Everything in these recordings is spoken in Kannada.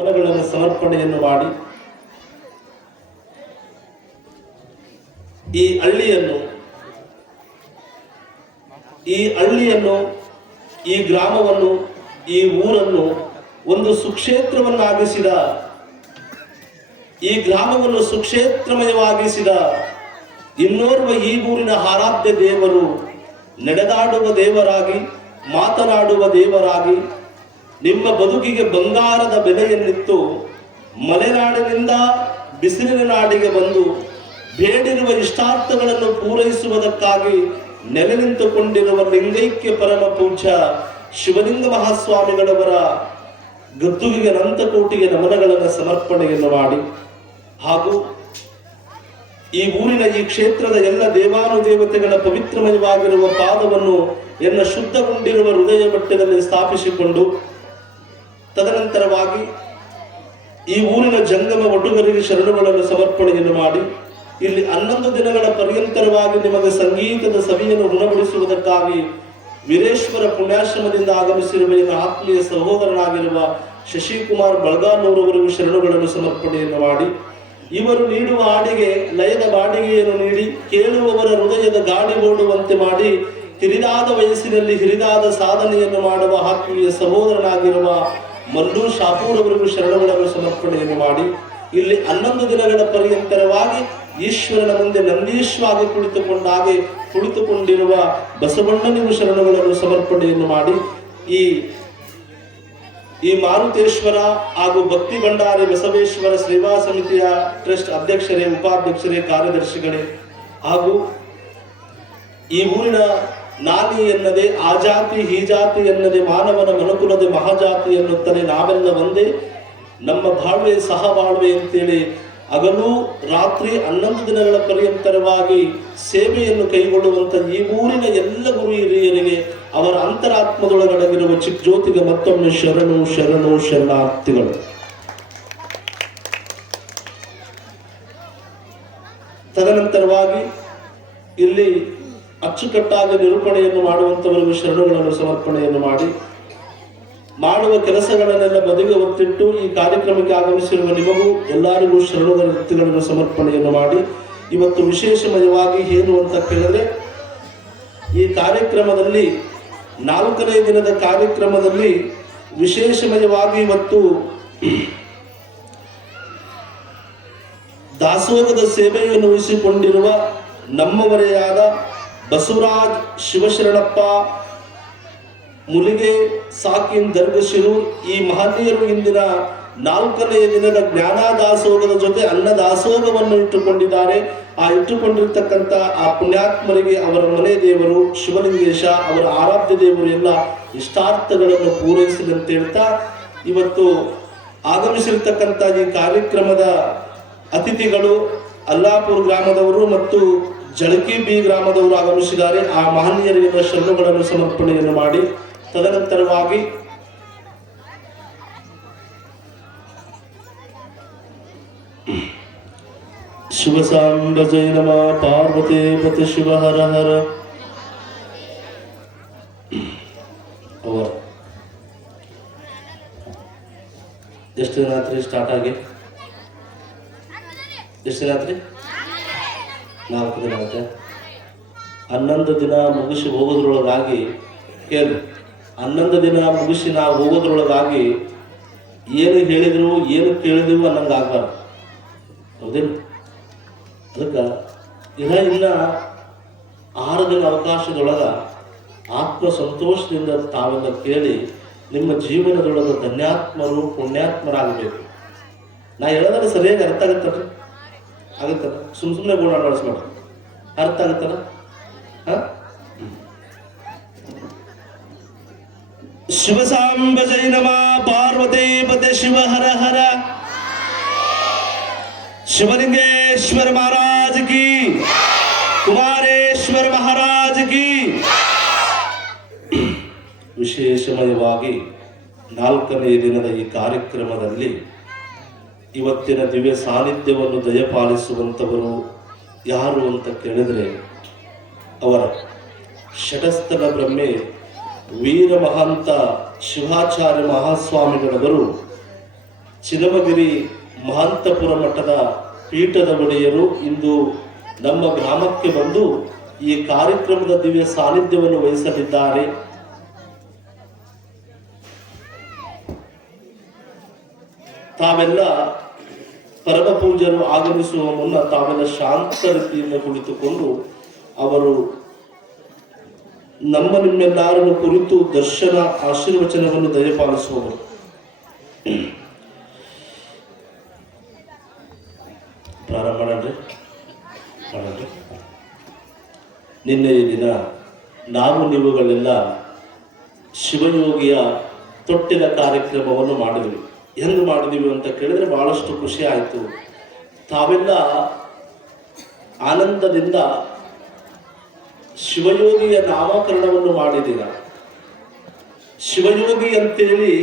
ಮನಗಳನ್ನು ಸಮರ್ಪಣೆಯನ್ನು ಮಾಡಿ ಈ ಹಳ್ಳಿಯನ್ನು ಈ ಹಳ್ಳಿಯನ್ನು, ಈ ಗ್ರಾಮವನ್ನು, ಈ ಊರನ್ನು ಒಂದು ಸುಕ್ಷೇತ್ರವನ್ನಾಗಿಸಿದ, ಈ ಗ್ರಾಮವನ್ನು ಸುಕ್ಷೇತ್ರಮಯವಾಗಿಸಿದ ಇನ್ನೋರ್ವ ಈ ಊರಿನ ಆರಾಧ್ಯ ದೇವರು, ನಡೆದಾಡುವ ದೇವರಾಗಿ, ಮಾತನಾಡುವ ದೇವರಾಗಿ ನಿಮ್ಮ ಬದುಕಿಗೆ ಬಂಗಾರದ ಬೆಲೆಯನ್ನಿತ್ತು ಮಲೆನಾಡಿನಿಂದ ಬಿಸಿಲಿನ ನಾಡಿಗೆ ಬಂದು ಬೇಡಿರುವ ಇಷ್ಟಾರ್ಥಗಳನ್ನು ಪೂರೈಸುವುದಕ್ಕಾಗಿ ನೆಲೆ ನಿಂತುಕೊಂಡಿರುವ ಲಿಂಗೈಕ್ಯ ಪರಮ ಪೂಜ್ಯ ಶಿವಲಿಂಗ ಮಹಾಸ್ವಾಮಿಗಳವರ ಗದ್ದುಗಿಗೆ ನಂತಕೋಟಿಗೆ ನಮನಗಳನ್ನು ಸಮರ್ಪಣೆಯನ್ನು ಮಾಡಿ. ಹಾಗೂ ಈ ಊರಿನ ಈ ಕ್ಷೇತ್ರದ ಎಲ್ಲ ದೇವಾನುದೇವತೆಗಳ ಪವಿತ್ರಮಯವಾಗಿರುವ ಪಾದವನ್ನು ಎನ್ನ ಶುದ್ಧಗೊಂಡಿರುವ ಹೃದಯ ಮಟ್ಟದಲ್ಲಿ ಸ್ಥಾಪಿಸಿಕೊಂಡು ತದನಂತರವಾಗಿ ಈ ಊರಿನ ಜಂಗಮ ಒಡುಗರಿಗೆ ಶರಣುಗಳನ್ನು ಸಮರ್ಪಣೆಯನ್ನು ಮಾಡಿ, ಇಲ್ಲಿ ಹನ್ನೊಂದು ದಿನಗಳ ಪರ್ಯಂತರವಾಗಿ ನಿಮಗೆ ಸಂಗೀತದ ಸವಿಯನ್ನು ಗುಣಪಡಿಸುವುದಕ್ಕಾಗಿ ವೀರೇಶ್ವರ ಪುಣ್ಯಾಶ್ರಮದಿಂದ ಆಗಮಿಸಿರುವ ಆತ್ಮೀಯ ಸಹೋದರನಾಗಿರುವ ಶಶಿಕುಮಾರ್ ಬಳಗಾನೂರವರಿಗೂ ಶರಣುಗಳನ್ನು ಸಮರ್ಪಣೆಯನ್ನು ಮಾಡಿ, ಇವರು ನೀಡುವ ಹಾಡಿಗೆ ಲಯದ ಬಾಡಿಗೆಯನ್ನು ನೀಡಿ, ಕೇಳುವವರ ಹೃದಯದ ಗಾಡಿ ಓಡುವಂತೆ ಮಾಡಿ ಹಿರಿದಾದ ವಯಸ್ಸಿನಲ್ಲಿ ಹಿರಿದಾದ ಸಾಧನೆಯನ್ನು ಮಾಡುವ ಆತ್ಮೀಯ ಸಹೋದರನಾಗಿರುವ ಮಲ್ಲು ಶಾಪೂರ್ ಅವರಿಗೂ ಶರಣುಗಳನ್ನು ಸಮರ್ಪಣೆಯನ್ನು ಮಾಡಿ ಇಲ್ಲಿ ಹನ್ನೊಂದು ದಿನಗಳ ಪರ್ಯಂತರವಾಗಿ ಈಶ್ವರನ ಮುಂದೆ ನಂದೀಶ್ವಾಗಿ ಕುಳಿತುಕೊಂಡಾಗೆ ಕುಳಿತುಕೊಂಡಿರುವ ಬಸವಣ್ಣನಿಗೂ ಶರಣಗಳನ್ನು ಸಮರ್ಪಣೆಯನ್ನು ಮಾಡಿ ಈ ಈ ಮಾರುತೇಶ್ವರ ಹಾಗೂ ಭಕ್ತಿ ಭಂಡಾರಿ ಬಸವೇಶ್ವರ ಸೇವಾ ಸಮಿತಿಯ ಟ್ರಸ್ಟ್ ಅಧ್ಯಕ್ಷರೇ, ಉಪಾಧ್ಯಕ್ಷರೇ, ಕಾರ್ಯದರ್ಶಿಗಳೇ ಹಾಗೂ ಈ ಊರಿನ ನಾನಿ ಎನ್ನದೆ, ಆ ಜಾತಿ ಈ ಜಾತಿ ಎನ್ನದೆ, ಮಾನವನ ಮನುಕುಲದ, ಮಹಾಜಾತಿ ಎನ್ನುತ್ತಲೇ ನಾವೆಲ್ಲ ಒಂದೇ. ನಮ್ಮ ಬಾಳ್ವೆ ಸಹ ಬಾಳ್ವೆ ಅಂತೇಳಿ ಹಗಲು, ರಾತ್ರಿ, ಹನ್ನೊಂದು ದಿನಗಳ ಪರ್ಯಂತರವಾಗಿ ಸೇವೆಯನ್ನು ಕೈಗೊಳ್ಳುವಂತ ಈ ಊರಿನ ಎಲ್ಲ ಗುರು ಹಿರಿಯರಿಗೆ ಅವರ ಅಂತರಾತ್ಮದೊಳಗಡಗಿರುವ ಚಿಕ್ಕ ಜ್ಯೋತಿಗೆ ಮತ್ತೊಮ್ಮೆ ಶರಣು ಶರಣು, ಶರಣಾರ್ಥಿಗಳು. ತದನಂತರವಾಗಿ ಇಲ್ಲಿ ಅಚ್ಚುಕಟ್ಟಾಗಿ ನಿರೂಪಣೆಯನ್ನು ಮಾಡುವಂಥವರಿಗೂ ಶರಣುಗಳನ್ನು ಸಮರ್ಪಣೆಯನ್ನು ಮಾಡಿ, ಮಾಡುವ ಕೆಲಸಗಳನ್ನೆಲ್ಲ ಬದಿಗೆ ಒತ್ತಿಟ್ಟು ಈ ಕಾರ್ಯಕ್ರಮಕ್ಕೆ ಆಗಮಿಸಿರುವ ನಿಮಗೂ ಎಲ್ಲರಿಗೂ ಶರಣುಗಳ ವ್ಯಕ್ತಿಗಳನ್ನು ಸಮರ್ಪಣೆಯನ್ನು ಮಾಡಿ, ಇವತ್ತು ವಿಶೇಷಮಯವಾಗಿ ಏನು ಅಂತ ಕೇಳಿದ್ರೆ, ಈ ಕಾರ್ಯಕ್ರಮದಲ್ಲಿ, ನಾಲ್ಕನೇ ದಿನದ ಕಾರ್ಯಕ್ರಮದಲ್ಲಿ ವಿಶೇಷಮಯವಾಗಿ ಇವತ್ತು ದಾಸೋಹದ ಸೇವೆಯನ್ನು ವಹಿಸಿಕೊಂಡಿರುವ ನಮ್ಮವರೆಯಾದ ಬಸವರಾಜ್ ಶಿವಶರಣಪ್ಪ, ಮುಲಿಗೆ ಸಾಕಿನ್ ದರ್ಗಶಿರು ಈ ಮಹನೀಯರು ಇಂದಿನ ನಾಲ್ಕನೆಯ ದಿನದ ಜ್ಞಾನ ದಾಸೋಗದ ಜೊತೆ ಅನ್ನ ದಾಸೋಹವನ್ನು ಇಟ್ಟುಕೊಂಡಿದ್ದಾರೆ. ಆ ಇಟ್ಟುಕೊಂಡಿರ್ತಕ್ಕಂಥ ಆ ಪುಣ್ಯಾತ್ಮರಿಗೆ ಅವರ ಮನೆ ದೇವರು ಶಿವಲಿಂಗೇಶ, ಅವರ ಆರಾಧ್ಯ ದೇವರು ಎಲ್ಲ ಇಷ್ಟಾರ್ಥಗಳನ್ನು ಪೂರೈಸಲಿ ಹೇಳ್ತಾ ಇವತ್ತು ಆಗಮಿಸಿರ್ತಕ್ಕಂಥ ಈ ಕಾರ್ಯಕ್ರಮದ ಅತಿಥಿಗಳು ಅಲ್ಲಾಪುರ ಗ್ರಾಮದವರು ಮತ್ತು ಜಳಕಿ ಬಿ ಗ್ರಾಮದವರು ಆಗಮಿಸಿದ್ದಾರೆ ಆ ಮಹನೀಯರಿಗೆ ಶರಣುಗಳನ್ನು ಸಮರ್ಪಣೆಯನ್ನು ಮಾಡಿ, ತದನಂತರವಾಗಿ ಶಿವ ಸಾಂಬ ಜೈ ನಮ, ಪಾರ್ವತಿ ಪತಿ ಶಿವ ಹರ ಹರ. ಅವರ ಎಷ್ಟು ಆತ್ರಿ ಸ್ಟಾರ್ಟ್ ಆಗಿ? ಎಷ್ಟು ಆತ್ರಿ ನಾಲ್ಕು ದಿನ ಆಗುತ್ತೆ ಹನ್ನೊಂದು ದಿನ ಮುಗಿಸಿ ಹೋಗೋದ್ರೊಳಗಾಗಿ ಕೇಳಿ ಹನ್ನೊಂದು ದಿನ ಮುಗಿಸಿ ನಾವು ಹೋಗೋದ್ರೊಳಗಾಗಿ ಏನು ಹೇಳಿದ್ರು, ಏನು ಕೇಳಿದ್ರು ಅನ್ನಂಗೆ ಆಗ್ಬಾರ್ದು. ಹೌದೇನು? ಅದಕ್ಕೆ ಇನ್ನ ಇನ್ನ ಆರು ದಿನ ಅವಕಾಶದೊಳಗ ಆತ್ಮ ಸಂತೋಷದಿಂದ ತಾವೆಲ್ಲ ಕೇಳಿ ನಿಮ್ಮ ಜೀವನದೊಳಗೆ ಧನ್ಯಾತ್ಮರು ಪುಣ್ಯಾತ್ಮರಾಗಬೇಕು. ನಾ ಹೇಳೋದ್ರೆ ಸರಿಯಾಗಿ ಅರ್ಥ ಆಗುತ್ತಲ್ರಿ ಆಗುತ್ತಲ್ಲ ಸುಮ್ ಸುಮ್ಮನೆ ಗೋಣ ನಡೆಸ್ಬೇಡ ಅರ್ಥ ಆಗುತ್ತಲ್ಲ? ಶಿವ ಸಾಂಬ ಜೈ ನಮ ಪಾರ್ವತಿ ಪತೆ ಶಿವ ಹರ ಹರ. ಶಿವಲಿಂಗೇಶ್ವರ ಮಹಾರಾಜ ಕಿ. ಕುಮಾರೇಶ್ವರ ಮಹಾರಾಜ ಕಿ. ವಿಶೇಷಮಯವಾಗಿ ನಾಲ್ಕನೇ ದಿನದ ಈ ಕಾರ್ಯಕ್ರಮದಲ್ಲಿ ಇವತ್ತಿನ ದಿವ್ಯ ಸಾನ್ನಿಧ್ಯವನ್ನು ದಯಪಾಲಿಸುವಂಥವರು ಯಾರು ಅಂತ ಕೇಳಿದರೆ ಅವರ ಷಟಸ್ಥಲ ಬ್ರಹ್ಮೆ ವೀರ ಮಹಾಂತ ಶಿವಾಚಾರ್ಯ ಮಹಾಸ್ವಾಮಿಗಳವರು ಚಿನ್ನಮಗಿರಿ ಮಹಾಂತಪುರ ಮಠದ ಪೀಠದ ಒಡೆಯರು ಇಂದು ನಮ್ಮ ಗ್ರಾಮಕ್ಕೆ ಬಂದು ಈ ಕಾರ್ಯಕ್ರಮದ ದಿವ್ಯ ಸಾನ್ನಿಧ್ಯವನ್ನು ವಹಿಸಲಿದ್ದಾರೆ. ತಾವೆಲ್ಲ ಪರಮ ಪೂಜನು ಆಗಮಿಸುವ ಮುನ್ನ ತಾವೆಲ್ಲ ಶಾಂತ ರೀತಿಯಿಂದ ಕುಳಿತುಕೊಂಡು ಅವರು ನಮ್ಮ ನಿಮ್ಮೆಲ್ಲರನ್ನು ಕುರಿತು ದರ್ಶನ, ಆಶೀರ್ವಚನವನ್ನು ದಯಪಾಲಿಸುವವರು. ಪ್ರಾರಂಭ ಮಾಡ್ರಿ. ಮಾಡ್ರಿ. ಈ ದಿನ ನಾವು ನೀವುಗಳೆಲ್ಲ ಶಿವಯೋಗಿಯ ತೊಟ್ಟಿನ ಕಾರ್ಯಕ್ರಮವನ್ನು ಮಾಡಿದ್ವಿ. ಹೆಂಗೆ ಮಾಡಿದೀವಿ ಅಂತ ಕೇಳಿದ್ರೆ ಬಹಳಷ್ಟು ಖುಷಿ ಆಯಿತು. ತಾವೆಲ್ಲ ಆನಂದದಿಂದ ಶಿವಯೋಗಿಯ ನಾಮಕರಣವನ್ನು ಮಾಡಿದ್ದೀರ? ಶಿವಯೋಗಿ ಅಂತೇಳಿ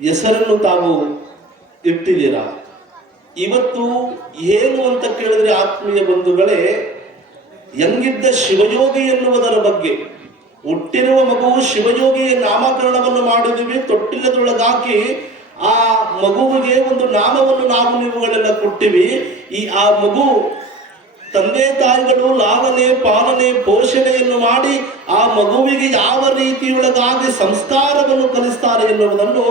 ಹೆಸರನ್ನು ತಾವು ಇಟ್ಟಿದ್ದೀರ? ಇವತ್ತು ಏನು ಅಂತ ಕೇಳಿದ್ರೆ ಆತ್ಮೀಯ ಬಂಧುಗಳೇ, ಹೆಂಗಿದ್ದ ಶಿವಯೋಗಿ ಎನ್ನುವುದರ ಬಗ್ಗೆ ಹುಟ್ಟಿರುವ ಮಗು ಶಿವಯೋಗಿ ನಾಮಕರಣವನ್ನು ಮಾಡಿದ್ದೀವಿ ತೊಟ್ಟಿಲದೊಳಗಾಕಿ ಆ ಮಗುವಿಗೆ ಒಂದು ನಾಮವನ್ನು ನಾವು ನೀವುಗಳೆಲ್ಲ ಕೊಟ್ಟಿವಿ. ಈ ಆ ಮಗು ತಂದೆ ತಾಯಿಗಳು ಲಾಲನೆ ಪಾಲನೆ, ಪೋಷಣೆಯನ್ನು ಮಾಡಿ ಆ ಮಗುವಿಗೆ ಯಾವ ರೀತಿಯೊಳಗಾಗಿ ಸಂಸ್ಕಾರವನ್ನು ಕಲಿಸ್ತಾರೆ ಎನ್ನುವುದನ್ನು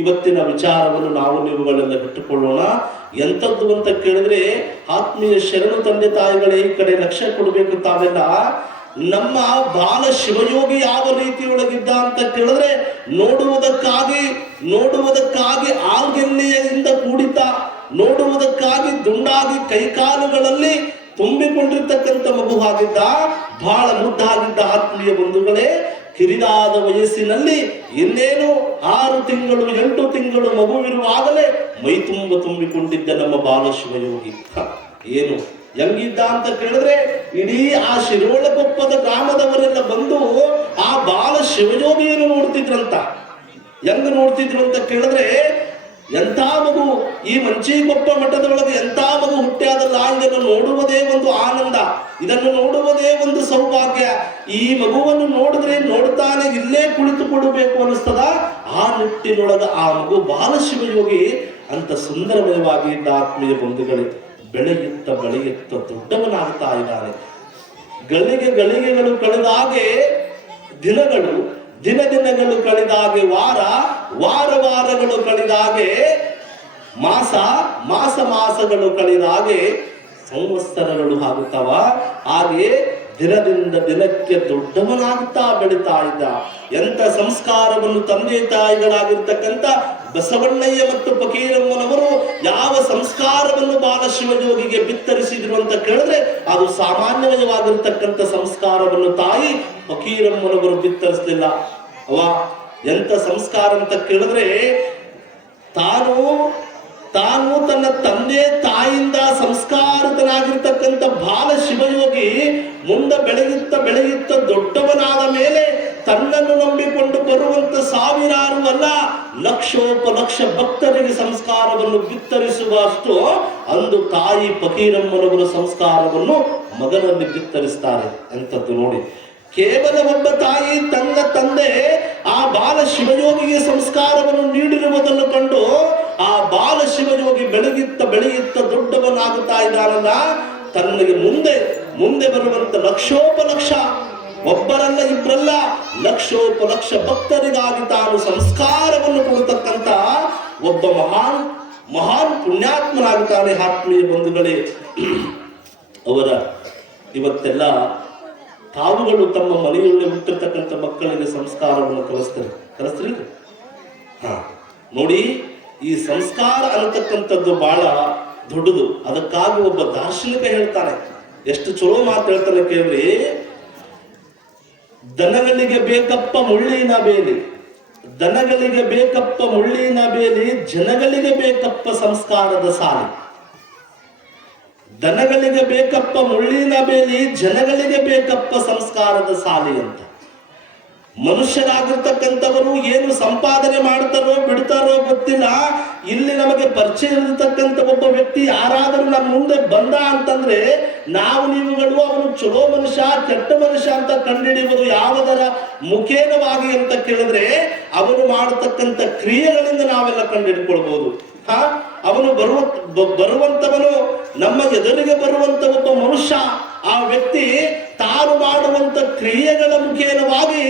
ಇವತ್ತಿನ ವಿಚಾರವನ್ನು ನಾವು ನೀವುಗಳೆಲ್ಲ ಬಿಟ್ಟುಕೊಳ್ಳೋಣ. ಎಂಥದ್ದು ಅಂತ ಕೇಳಿದ್ರೆ ಆತ್ಮೀಯ ಶರಣು ತಂದೆ ತಾಯಿಗಳೇ, ಈ ಕಡೆ ಲಕ್ಷ್ಯ ಕೊಡಬೇಕು ತಾವೆಲ್ಲ. ನಮ್ಮ ಬಾಲ ಶಿವಯೋಗಿ ಯಾವ ರೀತಿಯೊಳಗಿದ್ದ ಅಂತ ಕೇಳಿದ್ರೆ ನೋಡುವುದಕ್ಕಾಗಿ ನೋಡುವುದಕ್ಕಾಗಿ ಆಲ್ಗೆನ್ನೆಯಿಂದ ಕೂಡಿದ್ದ, ನೋಡುವುದಕ್ಕಾಗಿ ದುಂಡಾಗಿ ಕೈಕಾಲುಗಳಲ್ಲಿ ತುಂಬಿಕೊಂಡಿರ್ತಕ್ಕಂಥ ಮಗು ಆಗಿದ್ದ ಬಹಳ ಮುದ್ದಾಗಿದ್ದ ಆತ್ಮೀಯ ಬಂಧುಗಳೇ, ಕಿರಿದಾದ ವಯಸ್ಸಿನಲ್ಲಿ ಇನ್ನೇನು ಆರು ತಿಂಗಳು, ಎಂಟು ತಿಂಗಳು ಮಗುವಿರುವಾಗಲೇ ಮೈ ತುಂಬ ತುಂಬಿಕೊಂಡಿದ್ದ ನಮ್ಮ ಬಾಲ ಶಿವಯೋಗಿ. ಏನು? ಹೆಂಗಿದ್ದ ಅಂತ ಕೇಳಿದ್ರೆ ಇಡೀ ಆ ಶಿರೋಳಕೊಪ್ಪದ ಗ್ರಾಮದವರೆಲ್ಲ ಬಂದು ಆ ಬಾಲ ಶಿವಯೋಗಿಯನ್ನು ನೋಡ್ತಿದ್ರಂತ. ಹೆಂಗ್ ನೋಡ್ತಿದ್ರು ಅಂತ ಕೇಳಿದ್ರೆ ಎಂಥ ಮಗು, ಈ ಮಂಚಿಕೊಪ್ಪ ಮಠದೊಳಗೆ ಎಂಥ ಮಗು ಹುಟ್ಟ್ಯಾದಲ್ಲ ಇದನ್ನು ನೋಡುವುದೇ ಒಂದು ಆನಂದ. ಇದನ್ನು ನೋಡುವುದೇ ಒಂದು ಸೌಭಾಗ್ಯ. ಈ ಮಗುವನ್ನು ನೋಡಿದ್ರೆ ನೋಡ್ತಾನೆ ಇಲ್ಲೇ ಕುಳಿತುಕೊಡಬೇಕು ಅನಿಸ್ತದ ಆ ನಿಟ್ಟಿನೊಳಗ ಆ ಮಗು ಬಾಲಶಿವಯೋಗಿ ಅಂತ ಸುಂದರಮಯವಾಗಿ ಇದ್ದ ಆತ್ಮೀಯ ಬಂಧುಗಳೇ. ಬೆಳೆಯುತ್ತ ಬೆಳೆಯುತ್ತ ದೊಡ್ಡವನಾಗ್ತಾ ಇದ್ದಾನೆ. ಗಳಿಗೆ ಗಳಿಗೆಗಳು ಕಳೆದಾಗೆ ದಿನಗಳು, ದಿನ ದಿನಗಳು ಕಳೆದಾಗೆ ವಾರ ವಾರ ವಾರಗಳು ಕಳೆದಾಗೆ ಮಾಸ ಮಾಸ ಮಾಸಗಳು ಕಳೆದಾಗೆ ಸಂವತ್ಸರಗಳು ಆಗುತ್ತವ. ಹಾಗೆ ದಿನದಿಂದ ದಿನಕ್ಕೆ ದೊಡ್ಡವನಾಗ್ತಾ ಬೆಳೀತಾ ಇದ್ದ. ಎಂತ ಸಂಸ್ಕಾರವನ್ನು ತಂದೆ ತಾಯಿಗಳಾಗಿರ್ತಕ್ಕಂಥ ಬಸವಣ್ಣಯ್ಯ ಮತ್ತು ಫಕೀರಮ್ಮನವರು ಯಾವ ಸಂಸ್ಕಾರವನ್ನು ಬಾಲಶಿವಯೋಗಿಗೆ ಬಿತ್ತರಿಸಿದ್ರು ಅಂತ ಕೇಳಿದ್ರೆ ಅದು ಸಾಮಾನ್ಯವಾಗಿರ್ತಕ್ಕಂಥ ಸಂಸ್ಕಾರವನ್ನು ತಾಯಿ ಫಕೀರಮ್ಮನವರು ಬಿತ್ತರಿಸಲಿಲ್ಲ. ಅವ ಎಂತ ಸಂಸ್ಕಾರ ಅಂತ ಕೇಳಿದ್ರೆ ತಾನು ತಾನು ತನ್ನ ತಂದೆ ತಾಯಿಯಿಂದ ಸಂಸ್ಕಾರಿತನಾಗಿರ್ತಕ್ಕಂಥ ಬಾಲ ಶಿವಯೋಗಿ ಮುಂದೆ ಬೆಳೆಯುತ್ತ ಬೆಳೆಯುತ್ತ ದೊಡ್ಡವನಾದ ಮೇಲೆ ತನ್ನನ್ನು ನಂಬಿಕೊಂಡು ಬರುವಂತ ಸಾವಿರಾರು ಅಲ್ಲ ಲಕ್ಷೋಪಲಕ್ಷ ಭಕ್ತರಿಗೆ ಸಂಸ್ಕಾರವನ್ನು ಬಿತ್ತರಿಸುವಷ್ಟು ಅಂದು ತಾಯಿ ಫಕೀರಮ್ಮನವರ ಸಂಸ್ಕಾರವನ್ನು ಮಗನಲ್ಲಿ ಬಿತ್ತರಿಸ್ತಾರೆ ಅಂತದ್ದು ನೋಡಿ. ಕೇವಲ ಒಬ್ಬ ತಾಯಿ ತನ್ನ ತಂದೆ ಆ ಬಾಲ ಶಿವಯೋಗಿಗೆ ಸಂಸ್ಕಾರವನ್ನು ನೀಡಿರುವುದನ್ನು ಕಂಡು ಆ ಬಾಲ ಶಿವಯೋಗಿ ಬೆಳಗಿತ್ತ ಬೆಳೆಯುತ್ತ ದೊಡ್ಡವನಾಗುತ್ತಾ ಇದ್ದಾನಲ್ಲ ತನ್ನಗೆ ಮುಂದೆ ಮುಂದೆ ಬರುವಂತ ಲಕ್ಷೋಪಲಕ್ಷ. ಒಬ್ಬರಲ್ಲ ಇಬ್ಬರಲ್ಲ ಲಕ್ಷೋಪಲಕ್ಷ ಭಕ್ತರಿಗಾಗಿ ತಾನು ಸಂಸ್ಕಾರವನ್ನು ಕೊಡತಕ್ಕಂತ ಒಬ್ಬ ಮಹಾನ್ ಮಹಾನ್ ಪುಣ್ಯಾತ್ಮನಾಗುತ್ತಾನೆ ಆತ್ಮೀಯ ಬಂಧುಗಳೇ. ಅವರ ಇವತ್ತೆಲ್ಲ ತಾವುಗಳು ತಮ್ಮ ಮನೆಯಲ್ಲಿ ಹುಟ್ಟಿರ್ತಕ್ಕಂಥ ಮಕ್ಕಳಿಗೆ ಸಂಸ್ಕಾರವನ್ನು ಕಲಿಸ್ತಾರೆ. ಕಲಿಸ್ತೀರಿ? ಹಾ. ನೋಡಿ, ಈ ಸಂಸ್ಕಾರ ಅನ್ನತಕ್ಕಂಥದ್ದು ಬಹಳ ದೊಡ್ಡದು. ಅದಕ್ಕಾಗಿ ಒಬ್ಬ ದಾರ್ಶನಿಕ ಹೇಳ್ತಾನೆ. ಎಷ್ಟು ಚಲೋ ಮಾತು ಹೇಳ್ತಾನೆ ಕೇಳ್ರಿ. ದನಗಳಿಗೆ ಬೇಕಪ್ಪ ಮುಳ್ಳಿನ ಬೇಲಿ. ದನಗಳಿಗೆ ಬೇಕಪ್ಪ ಮುಳ್ಳಿನ ಬೇಲಿ, ಜನಗಳಿಗೆ ಬೇಕಪ್ಪ ಸಂಸ್ಕಾರದ ಸಾಲಿ. ದನಗಳಿಗೆ ಬೇಕಪ್ಪ ಮುಳ್ಳಿನ ಬೇಲಿ, ಜನಗಳಿಗೆ ಬೇಕಪ್ಪ ಸಂಸ್ಕಾರದ ಸಾಲಿ ಅಂತ. ಮನುಷ್ಯರಾಗಿರ್ತಕ್ಕಂಥವರು ಏನು ಸಂಪಾದನೆ ಮಾಡ್ತಾರೋ ಬಿಡ್ತಾರೋ ಗೊತ್ತಿಲ್ಲ. ಇಲ್ಲಿ ನಮಗೆ ಪರಿಚಯ ಇರತಕ್ಕಂಥ ಒಬ್ಬ ವ್ಯಕ್ತಿ ಯಾರಾದರೂ ನಮ್ಮ ಮುಂದೆ ಬಂದ ಅಂತಂದ್ರೆ ನಾವು ನೀವುಗಳು ಅವನು ಚಲೋ ಮನುಷ್ಯ, ಕೆಟ್ಟ ಮನುಷ್ಯ ಅಂತ ಕಂಡುಹಿಡಿಯುವುದು ಯಾವುದರ ಮುಖೇನವಾಗಿ ಅಂತ ಕೇಳಿದ್ರೆ ಅವನು ಮಾಡತಕ್ಕಂಥ ಕ್ರಿಯೆಗಳಿಂದ ನಾವೆಲ್ಲ ಕಂಡುಹಿಡ್ಕೊಳ್ಬಹುದು ಹಾ? ಅವನು ಬರುವ ಬರುವಂತವನು ನಮ್ಮ ಎದುರಿಗೆ ಬರುವಂತ ಒಬ್ಬ ಮನುಷ್ಯ, ಆ ವ್ಯಕ್ತಿ ತಾನು ಮಾಡುವಂತ ಕ್ರಿಯೆಗಳ ಮುಖೇನವಾಗಿ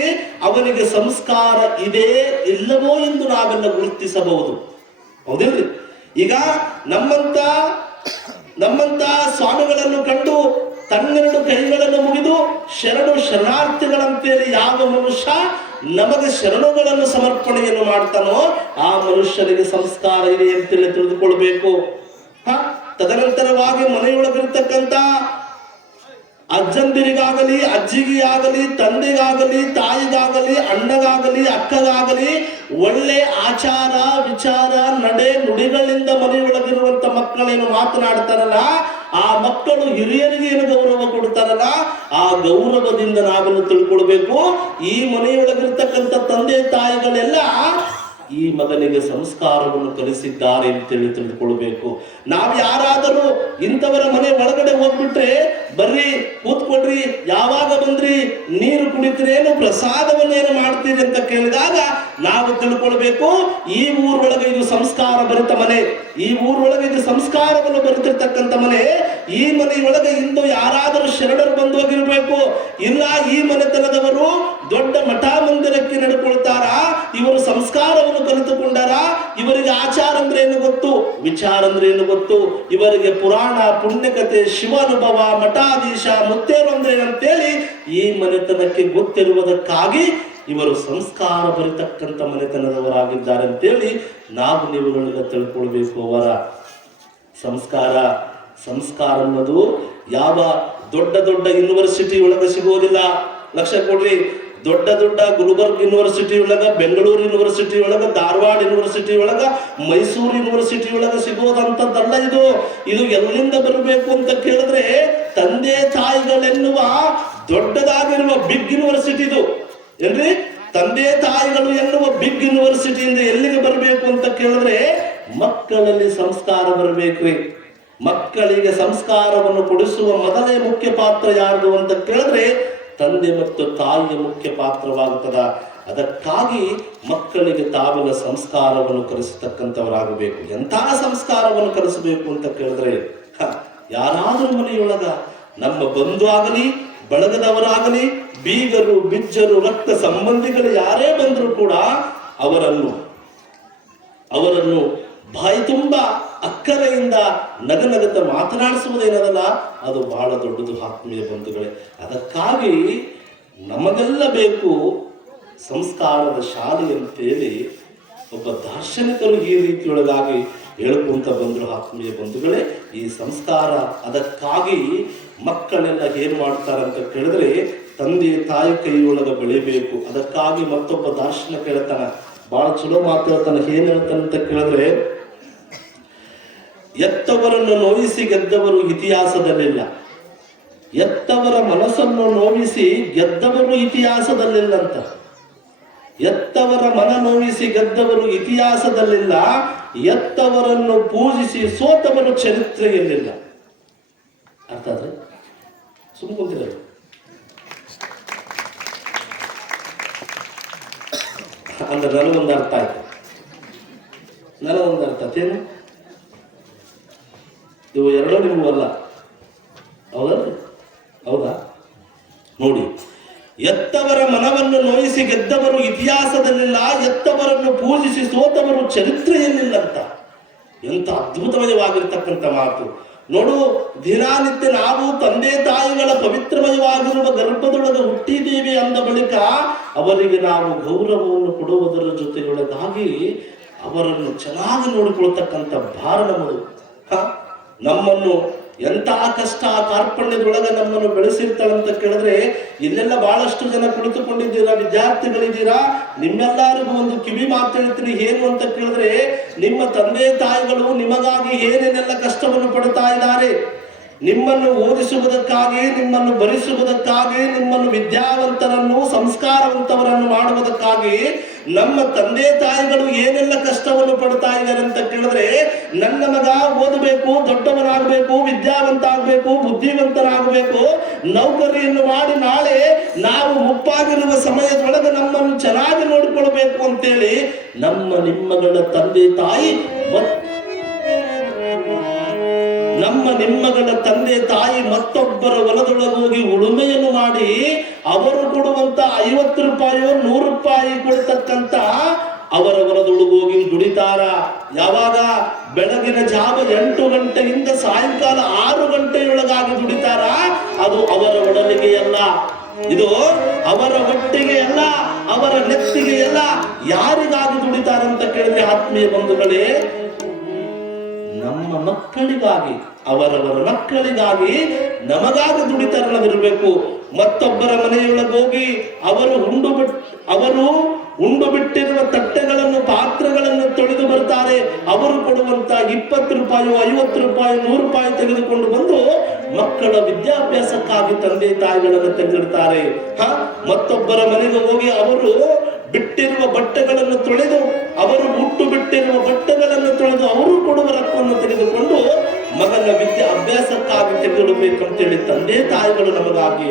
ಅವನಿಗೆ ಸಂಸ್ಕಾರ ಇದೆ ಇಲ್ಲವೋ ಎಂದು ನಾವೆಲ್ಲ ಗುರುತಿಸಬಹುದು. ಹೌದಿಲ್ರಿ ಈಗ ನಮ್ಮಂತ ನಮ್ಮಂತ ಸ್ವಾಮಿಗಳನ್ನು ಕಂಡು ತನ್ನೆರಡು ಕೈಗಳನ್ನು ಮುಗಿದು ಶರಣು ಶರಣಾರ್ಥಿಗಳಂತೇಳಿ ಯಾವ ಮನುಷ್ಯ ನಮಗೆ ಶರಣುಗಳನ್ನು ಸಮರ್ಪಣೆಯನ್ನು ಮಾಡ್ತಾನೋ ಆ ಮನುಷ್ಯನಿಗೆ ಸಂಸ್ಕಾರ ಇದೆ ಅಂತೇಳಿ ತಿಳಿದುಕೊಳ್ಬೇಕು ತದನಂತರವಾಗಿ ಮನೆಯೊಳಗಿರ್ತಕ್ಕಂಥ ಅಜ್ಜಂದಿರಿಗಾಗಲಿ ಅಜ್ಜಿಗೆ ಆಗಲಿ ತಂದೆಗಾಗಲಿ, ತಾಯಿಗಾಗಲಿ, ಅಣ್ಣಗಾಗಲಿ, ಅಕ್ಕಗಾಗಲಿ ಒಳ್ಳೆ ಆಚಾರ, ವಿಚಾರ, ನಡೆ ನುಡಿಗಳಿಂದ ಮನೆಯೊಳಗಿರುವಂತ ಮಕ್ಕಳೇನು ಮಾತನಾಡ್ತಾರಲ್ಲ, ಆ ಮಕ್ಕಳು ಹಿರಿಯರಿಗೆ ಏನು ಗೌರವ ಕೊಡ್ತಾರಲ್ಲ, ಆ ಗೌರವದಿಂದ ನಾವೆಲ್ಲ ತಿಳ್ಕೊಳ್ಬೇಕು. ಈ ಮನೆಯೊಳಗಿರ್ತಕ್ಕಂಥ ತಂದೆ ತಾಯಿಗಳೆಲ್ಲ ಈ ಮಗನಿಗೆ ಸಂಸ್ಕಾರವನ್ನು ಕಲಿಸಿದ್ದಾರೆ ಅಂತೇಳಿ ತಿಳಿದುಕೊಳ್ಬೇಕು ನಾವು ಯಾರಾದರೂ ಇಂಥವರ ಮನೆ ಒಳಗಡೆ ಹೋಗ್ಬಿಟ್ರೆ, ಬರ್ರಿ ಕೂತ್ಕೊಡ್ರಿ ಯಾವಾಗ ಬಂದ್ರಿ, ನೀರು ಕುಡಿತೀರೇನು ಪ್ರಸಾದವನ್ನೇನು ಮಾಡ್ತೀರಿ ಅಂತ ಕೇಳಿದಾಗ ನಾವು ತಿಳ್ಕೊಳ್ಬೇಕು, ಈ ಊರೊಳಗೆ ಇದು ಸಂಸ್ಕಾರ ಬರಿತ ಮನೆ. ಈ ಊರೊಳಗೆ ಇದು ಸಂಸ್ಕಾರವನ್ನು ಬರೆತಿರ್ತಕ್ಕಂಥ ಮನೆ. ಈ ಮನೆಯೊಳಗೆ ಇಂದು ಯಾರಾದರೂ ಶರಣರು ಬಂದು ಹೋಗಿರ್ಬೇಕು. ಇಲ್ಲ, ಈ ಮನೆತನದವರು ದೊಡ್ಡ ಮಠ ಮಂದಿರಕ್ಕೆ ನಡ್ಕೊಳ್ತಾರ ಇವರು ಸಂಸ್ಕಾರವನ್ನು ಕಲಿತುಕೊಂಡಾರ? ಇವರಿಗೆ ಆಚಾರ ಅಂದ್ರೆ ಏನು ಗೊತ್ತು? ವಿಚಾರ ಅಂದ್ರೆ ಏನು ಗೊತ್ತು? ಇವರಿಗೆ ಪುರಾಣ, ಪುಣ್ಯಕತೆ, ಶಿವಾನುಭವ, ಮಠಾಧೀಶ, ಮುತ್ತೇರು ಅಂದ್ರೆ ಏನಂತೇಳಿ ಈ ಮನೆತನಕ್ಕೆ ಗೊತ್ತಿರುವುದಕ್ಕಾಗಿ ಇವರು ಸಂಸ್ಕಾರ ಬರಿತಕ್ಕಂಥ ಮನೆತನದವರಾಗಿದ್ದಾರೆ ಅಂತೇಳಿ ನಾವು ನೀವುಗಳೆಲ್ಲ ತಿಳ್ಕೊಳ್ಬೇಕು ಅವರ ಸಂಸ್ಕಾರ. ಸಂಸ್ಕಾರ ಅನ್ನೋದು ಯಾವ ದೊಡ್ಡ ದೊಡ್ಡ ಯೂನಿವರ್ಸಿಟಿ ಒಳಗೆ ಸಿಗೋದಿಲ್ಲ ಲಕ್ಷ ಕೊಡ್ರಿ. ದೊಡ್ಡ ದೊಡ್ಡ ಗುಲ್ಬರ್ಗ್ ಯೂನಿವರ್ಸಿಟಿ ಒಳಗ, ಬೆಂಗಳೂರು ಯೂನಿವರ್ಸಿಟಿ ಒಳಗ, ಧಾರವಾಡ ಯೂನಿವರ್ಸಿಟಿ ಒಳಗ, ಮೈಸೂರು ಯೂನಿವರ್ಸಿಟಿ ಒಳಗ ಸಿಗೋದಂತದ್ದಲ್ಲ ಇದು. ಇದು ಎಲ್ಲಿಂದ ಬರಬೇಕು ಅಂತ ಕೇಳಿದ್ರೆ ತಂದೆ ತಾಯಿಗಳೆನ್ನುವ ದೊಡ್ಡದಾಗಿರುವ ಬಿಗ್ ಯೂನಿವರ್ಸಿಟಿ ಇದು. ಏನ್ರಿ? ತಂದೆ ತಾಯಿಗಳು ಎನ್ನುವ ಬಿಗ್ ಯೂನಿವರ್ಸಿಟಿಯಿಂದ ಎಲ್ಲಿಗೆ ಬರಬೇಕು ಅಂತ ಕೇಳಿದ್ರೆ ಮಕ್ಕಳಲ್ಲಿ ಸಂಸ್ಕಾರ ಬರಬೇಕ್ರಿ ಮಕ್ಕಳಿಗೆ ಸಂಸ್ಕಾರವನ್ನು ಕೊಡಿಸುವ ಮೊದಲೇ ಮುಖ್ಯ ಪಾತ್ರ ಯಾರು ಅಂತ ಕೇಳಿದ್ರೆ ತಂದೆ ಮತ್ತು ತಾಯಿಯ ಮುಖ್ಯ ಪಾತ್ರವಾಗುತ್ತದ. ಅದಕ್ಕಾಗಿ ಮಕ್ಕಳಿಗೆ ತಾವಿನ ಸಂಸ್ಕಾರವನ್ನು ಕಲಿಸತಕ್ಕಂಥವರಾಗಬೇಕು. ಎಂತಹ ಸಂಸ್ಕಾರವನ್ನು ಕಲಿಸಬೇಕು ಅಂತ ಕೇಳಿದ್ರೆ ಯಾರಾದರೂ ಮನೆಯೊಳಗ ನಮ್ಮ ಬಂಧು ಆಗಲಿ, ಬಳಗದವರಾಗಲಿ, ಬೀಗರು, ಬಿಜ್ಜರು, ರಕ್ತ ಸಂಬಂಧಿಗಳು ಯಾರೇ ಬಂದರೂ ಕೂಡ ಅವರನ್ನು ಅವರನ್ನು ಬಾಯಿ ತುಂಬ ಅಕ್ಕರೆಯಿಂದ ನಗನಗತ ಮಾತನಾಡಿಸುವುದೇನದಲ್ಲ? ಅದು ಬಹಳ ದೊಡ್ಡದು ಆತ್ಮೀಯ ಬಂಧುಗಳೇ. ಅದಕ್ಕಾಗಿ ನಮಗೆಲ್ಲ ಬೇಕು ಸಂಸ್ಕಾರದ ಶಾಲೆ ಅಂತೇಳಿ ಒಬ್ಬ ದಾರ್ಶನಿಕರು ಈ ರೀತಿಯೊಳಗಾಗಿ ಹೇಳ್ಕೊಂತ ಬಂದರು ಆತ್ಮೀಯ ಬಂಧುಗಳೇ. ಈ ಸಂಸ್ಕಾರ ಅದಕ್ಕಾಗಿ ಮಕ್ಕಳೆಲ್ಲ ಏನ್ ಅಂತ ಕೇಳಿದ್ರೆ ತಂದೆ ತಾಯಿ ಕೈಯೊಳಗ ಬೆಳಿಬೇಕು. ಅದಕ್ಕಾಗಿ ಮತ್ತೊಬ್ಬ ದಾರ್ಶನಿಕ ಹೇಳ್ತಾನ ಬಹಳ ಚಲೋ ಮಾತು ಹೇಳ್ತಾನೆ, ಏನು ಹೇಳ್ತಾನೆ ಅಂತ ಕೇಳಿದ್ರೆ ಎತ್ತವರನ್ನು ನೋಯಿಸಿ ಗೆದ್ದವರು ಇತಿಹಾಸದಲ್ಲಿಲ್ಲ. ಎತ್ತವರ ಮನಸ್ಸನ್ನು ನೋವಿಸಿ ಗೆದ್ದವರು ಇತಿಹಾಸದಲ್ಲಿಲ್ಲ ಅಂತ ಎತ್ತವರ ಮನ ನೋವಿಸಿ ಗೆದ್ದವರು ಇತಿಹಾಸದಲ್ಲಿಲ್ಲ, ಎತ್ತವರನ್ನು ಪೂಜಿಸಿ ಸೋತವರು ಚರಿತ್ರೆಯಲ್ಲಿಲ್ಲ. ಅರ್ಥ ಆದ್ರೆ? ಸುಮ್ಮನೆ ಅಂದ್ರೆ ನನಗೊಂದು ಅರ್ಥ ಆಯ್ತು. ನನಗೊಂದು ಅರ್ಥ ಆಯ್ತೇನು ಇವು ಎರಡೂ ಅಲ್ಲ ಹೌದಲ್ರಿ ಹೌದಾ? ನೋಡಿ, ಎತ್ತವರ ಮನವನ್ನು ನೋಯಿಸಿ ಗೆದ್ದವರು ಇತಿಹಾಸದಲ್ಲಿಲ್ಲ, ಎತ್ತವರನ್ನು ಪೂಜಿಸಿ ಸೋತವರು ಚರಿತ್ರೆಯಲ್ಲಿಲ್ಲ ಅಂತ ಎಂತ ಅದ್ಭುತಮಯವಾಗಿರ್ತಕ್ಕಂಥ ಮಾತು. ನೋಡು, ದಿನಾನಿತ್ಯ ನಾವು ತಂದೆ ತಾಯಿಗಳ ಪವಿತ್ರಮಯವಾಗಿರುವ ಗರ್ಭದೊಳಗೆ ಹುಟ್ಟಿದ್ದೀವಿ ಅಂದ ಬಳಿಕ ಅವರಿಗೆ ನಾವು ಗೌರವವನ್ನು ಕೊಡುವುದರ ಜೊತೆಗೊಳಗಾಗಿ ಅವರನ್ನು ಚೆನ್ನಾಗಿ ನೋಡಿಕೊಳ್ತಕ್ಕಂಥ ಭಾರ ನಮ್ಮದು? ನಮ್ಮನ್ನು ಎಂತಹ ಕಷ್ಟ ಆ ಕಾರ್ಪಣ್ಯದೊಳಗೆ ನಮ್ಮನ್ನು ಬೆಳೆಸಿರ್ತಾಳಂತ ಕೇಳಿದ್ರೆ, ಇಲ್ಲೆಲ್ಲ ಬಹಳಷ್ಟು ಜನ ಕುಳಿತುಕೊಂಡಿದ್ದೀರಾ, ವಿದ್ಯಾರ್ಥಿಗಳಿದ್ದೀರಾ? ನಿಮ್ಮೆಲ್ಲರಿಗೂ ಒಂದು ಕಿವಿ ಮಾತಾಡ್ತೀನಿ ಏನು ಅಂತ ಕೇಳಿದ್ರೆ, ನಿಮ್ಮ ತಂದೆ ತಾಯಿಗಳು ನಿಮಗಾಗಿ ಏನೇನೆಲ್ಲ ಕಷ್ಟವನ್ನು ಪಡ್ತಾ ಇದ್ದಾರೆ? ನಿಮ್ಮನ್ನು ಓದಿಸುವುದಕ್ಕಾಗಿ ನಿಮ್ಮನ್ನು ಭರಿಸುವುದಕ್ಕಾಗಿ ನಿಮ್ಮನ್ನು ವಿದ್ಯಾವಂತರನ್ನು, ಸಂಸ್ಕಾರವಂತವರನ್ನು ಮಾಡುವುದಕ್ಕಾಗಿ ನಮ್ಮ ತಂದೆ ತಾಯಿಗಳು ಏನೆಲ್ಲ ಕಷ್ಟವನ್ನು ಪಡ್ತಾ ಇದ್ದಾರೆ ಅಂತ ಕೇಳಿದ್ರೆ, ನನ್ನ ಮಗ ಓದಬೇಕು, ದೊಡ್ಡವನಾಗಬೇಕು ವಿದ್ಯಾವಂತ ಆಗಬೇಕು ಬುದ್ಧಿವಂತನಾಗಬೇಕು, ನೌಕರಿಯನ್ನು ಮಾಡಿ ನಾಳೆ ನಾವು ಮುಪ್ಪಾಗಿರುವ ಸಮಯದೊಳಗೆ ನಮ್ಮನ್ನು ಚೆನ್ನಾಗಿ ನೋಡಿಕೊಳ್ಬೇಕು ಅಂತೇಳಿ ನಮ್ಮ ನಿಮ್ಮಗಳ ತಂದೆ ತಾಯಿ ನಮ್ಮ ನಿಮ್ಮಗಳ ತಂದೆ ತಾಯಿ ಮತ್ತೊಬ್ಬರ ಹೊಲದೊಳಗೆ ಹೋಗಿ ಉಳುಮೆಯನ್ನು ಮಾಡಿ ಅವರು ಕೊಡುವಂತ ಐವತ್ತು ರೂಪಾಯಿಯೋ ನೂರು ರೂಪಾಯಿ ಕೊಡ್ತಕ್ಕಂತ ಅವರ ಹೊಲದೊಳಗೆ ಹೋಗಿ ದುಡಿತಾರ. ಯಾವಾಗ? ಬೆಳಗಿನ ಜಾವ ಎಂಟು ಗಂಟೆಯಿಂದ ಸಾಯಂಕಾಲ ಆರು ಗಂಟೆಯೊಳಗಾಗಿ ದುಡಿತಾರ. ಅದು ಅವರ ಒಡಲಿಗೆ ಅಲ್ಲ ಇದು ಅವರ ಒಟ್ಟಿಗೆ ಅಲ್ಲ ಅವರ ನೆತ್ತಿಗೆ ಅಲ್ಲ ಯಾರಿಗಾಗಿ ದುಡಿತಾರಂತ ಕೇಳಿದ್ರೆ ಆತ್ಮೀಯ ಬಂಧುಗಳೇ ನಮ್ಮ ಮಕ್ಕಳಿಗಾಗಿ, ಅವರವರ ಮಕ್ಕಳಿಗಾಗಿ ನಮಗಾಗಿ ದುಡಿತರವಿರಬೇಕು ಮತ್ತೊಬ್ಬರ ಮನೆಯೊಳಗೆ ಹೋಗಿ ಅವರು ಉಂಡು ಅವರು ಉಂಡು ಬಿಟ್ಟಿರುವ ತಟ್ಟೆಗಳನ್ನು, ಪಾತ್ರೆಗಳನ್ನು ತೊಳೆದು ಬರ್ತಾರೆ. ಅವರು ಕೊಡುವಂತ ಇಪ್ಪತ್ತು ರೂಪಾಯಿ, ಐವತ್ತು ರೂಪಾಯಿ, ನೂರು ರೂಪಾಯಿ ತೆಗೆದುಕೊಂಡು ಬಂದು ಮಕ್ಕಳ ವಿದ್ಯಾಭ್ಯಾಸಕ್ಕಾಗಿ ತಂದೆ ತಾಯಿಗಳನ್ನು ತೆಗೆದಿಡ್ತಾರೆ. ಹ? ಮತ್ತೊಬ್ಬರ ಮನೆಗೆ ಹೋಗಿ ಅವರು ಬಿಟ್ಟಿರುವ ಬಟ್ಟೆಗಳನ್ನು ತೊಳೆದು, ಅವರು ಹುಟ್ಟು ಬಿಟ್ಟಿರುವ ಬಟ್ಟೆಗಳನ್ನು ತೊಳೆದು ಅವರು ಕೊಡುವ ರಕ್ತವನ್ನು ತೆಗೆದುಕೊಂಡು ಮಗನ ವಿದ್ಯೆ ಅಭ್ಯಾಸಕ್ಕಾಗಿ ತೆಗೆದಿಡಬೇಕಂತೇಳಿ ತಂದೆ ತಾಯಿಗಳು ನಮಗಾಗಿ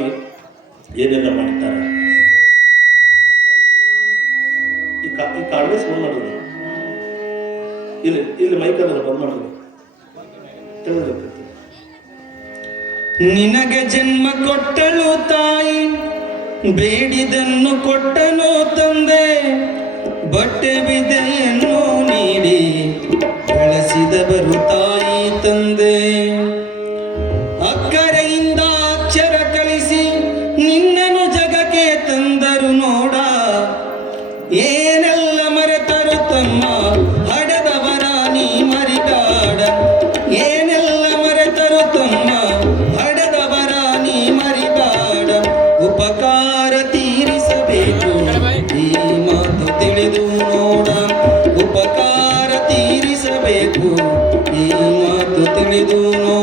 ಏನೆಲ್ಲ ಮಾಡ್ತಾರೆ? ಈ ಕಾರಣ ಈ ಮಾಡುದು ಇಲ್ಲಿ ಇಲ್ಲಿ ಮೈಕಲ್ಲ ಬಂದ್ ತಿಳಿದಿರ್ತೈತಿ ನಿನಗೆ ಜನ್ಮ ಕೊಟ್ಟಳು ತಾಯಿ ಬೇಡಿದನ್ನು ಕೊಟ್ಟನು ತಂದೆ ಬಟ್ಟೆ ಬಿದೆಯನ್ನು ನೀಡಿ ಬೆಳೆಸಿದವರು ತಾಯಿ ತಂದೆ. ತಿಳಿದು ನೋಡ ಉಪಕಾರ ತೀರಿಸಬೇಕು. ಈ ಮಾತು ತಿಳಿದು ನೋಡ.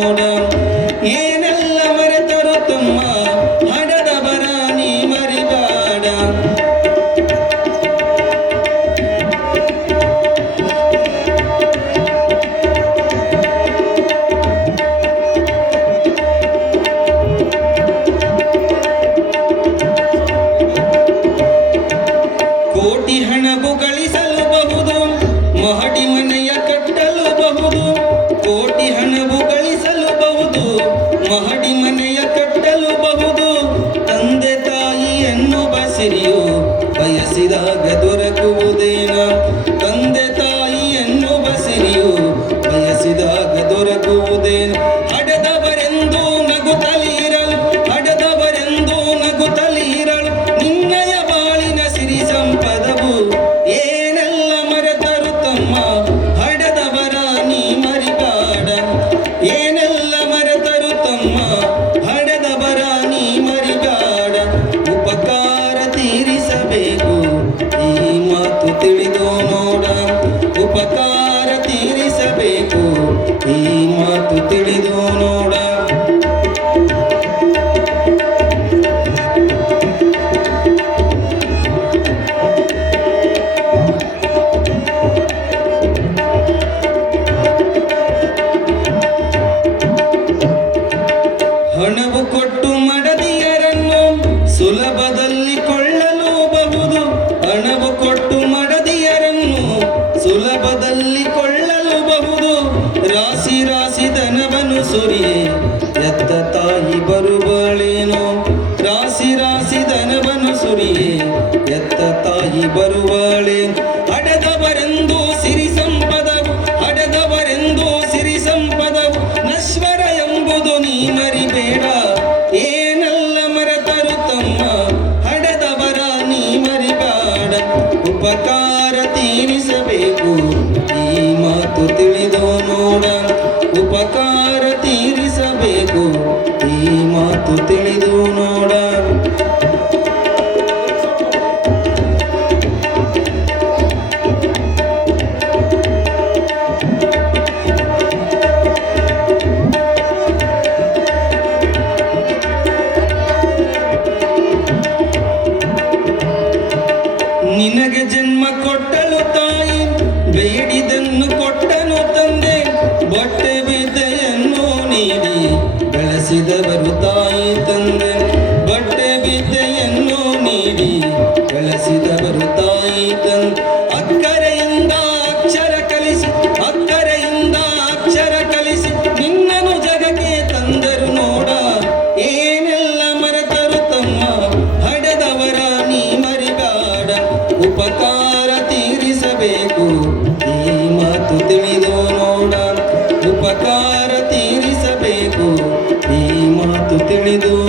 ತಿಳಿದು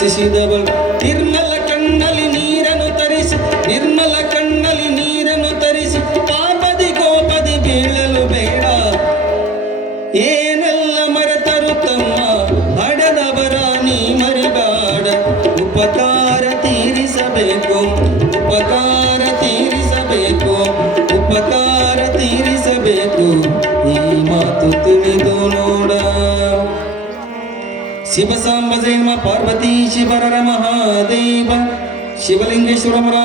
Sisi double. ಜೈನ